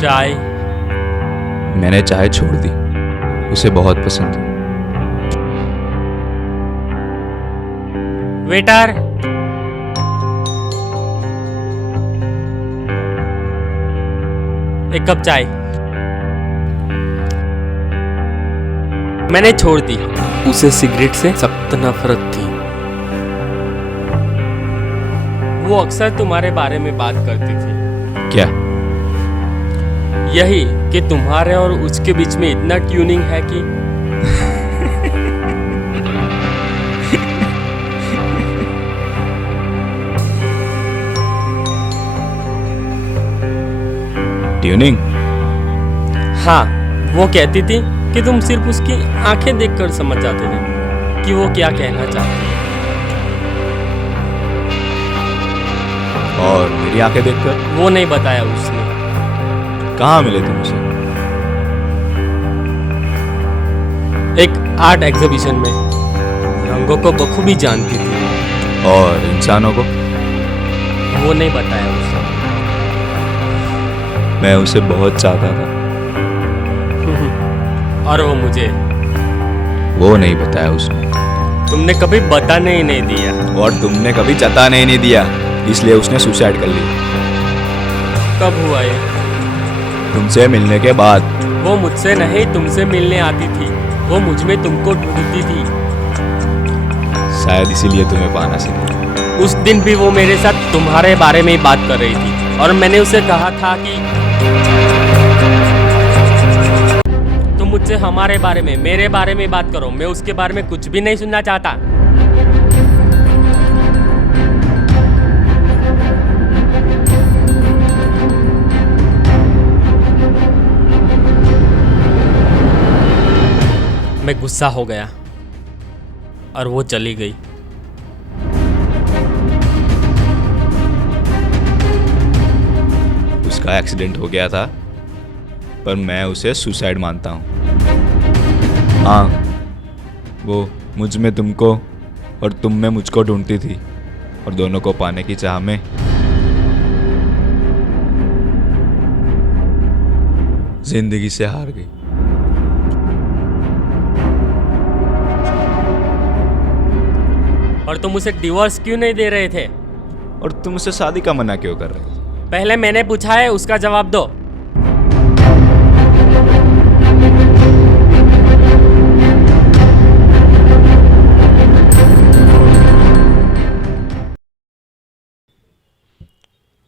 चाय। मैंने चाय छोड़ दी, उसे बहुत पसंद है। वेटर, एक कप चाय। मैंने छोड़ दी। उसे सिगरेट से सख्त नफरत थी। वो अक्सर तुम्हारे बारे में बात करती थी। क्या? यही कि तुम्हारे और उसके बीच में इतना ट्यूनिंग है कि ट्यूनिंग? हाँ, वो कहती थी कि तुम सिर्फ उसकी आंखें देखकर समझ जाते थे कि वो क्या कहना चाहती है। और मेरी आंखें देखकर? वो नहीं बताया उसने। कहाँ मिले तुम उसे? एक आर्ट एग्जीबिशन में। रंगों को बखूबी जानती थी। और इंसानों को? वो नहीं बताया उसने। मैं उसे बहुत चाहता था। और वो मुझे। वो नहीं बताया उसने। तुमने कभी बताने ही नहीं दिया। और तुमने कभी जताने ही नहीं दिया, इसलिए उसने सुसाइड कर ली। कब हुआ ये? तुमसे मिलने के बाद। वो मुझसे नहीं तुमसे मिलने आती थी। वो मुझ में तुमको ढूंढती थी। शायद इसीलिए तुम्हें पाना सीखा। उस दिन भी वो मेरे साथ तुम्हारे बारे में ही बात कर रही थी और मैंने उसे कहा था कि तुम मुझसे हमारे बारे में, मेरे बारे में बात करो। मैं उसके बारे में कुछ भी नहीं सुनना चाहता। मैं गुस्सा हो गया और वो चली गई। उसका एक्सीडेंट हो गया था, पर मैं उसे सुसाइड मानता हूँ। हाँ, वो मुझ में तुमको और तुम में मुझको ढूंढती थी और दोनों को पाने की चाह में जिंदगी से हार गई। और तुम उसे डिवोर्स क्यों नहीं दे रहे थे? और तुम उसे शादी का मना क्यों कर रहे थे? पहले मैंने पूछा है, उसका जवाब दो।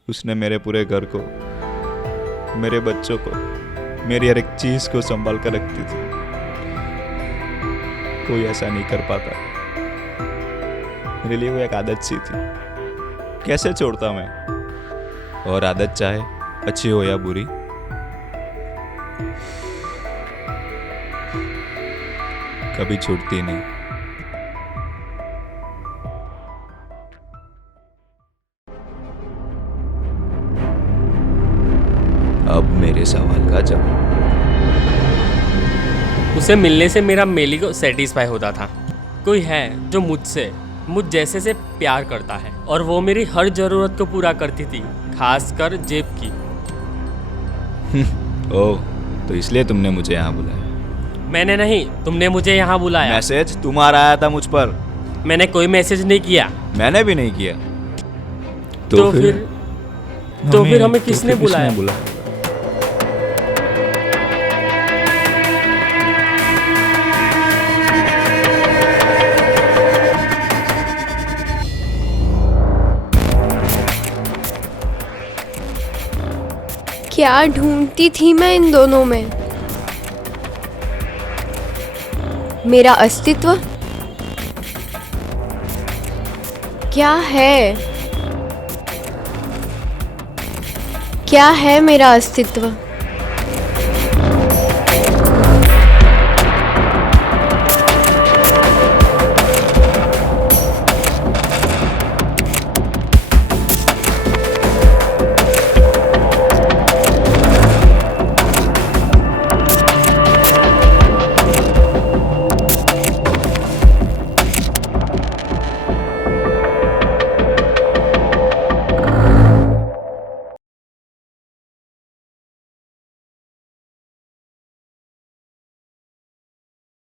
उसने मेरे पूरे घर को, मेरे बच्चों को, मेरी हर एक चीज को संभाल कर रखती थी। कोई ऐसा नहीं कर पाता। मेरे लिए वो एक आदत सी थी, कैसे छोड़ता मैं? और आदत चाहे अच्छी हो या बुरी, कभी छूटती नहीं। अब मेरे सवाल का जवाब। उसे मिलने से मेरा मेली को सेटिस्फाई होता था। कोई है जो मुझ जैसे से प्यार करता है और वो मेरी हर जरूरत को पूरा करती थी, खासकर जेब की। ओह, तो इसलिए तुमने मुझे यहाँ बुलाया? मैंने नहीं, तुमने मुझे यहाँ बुलाया। मैसेज तुम्हारा आया था मुझ पर। मैंने कोई मैसेज नहीं किया। मैंने भी नहीं किया। तो फिर हमें किसने बुलाया? क्या ढूंढती थी मैं इन दोनों में? मेरा अस्तित्व? क्या है? क्या है मेरा अस्तित्व?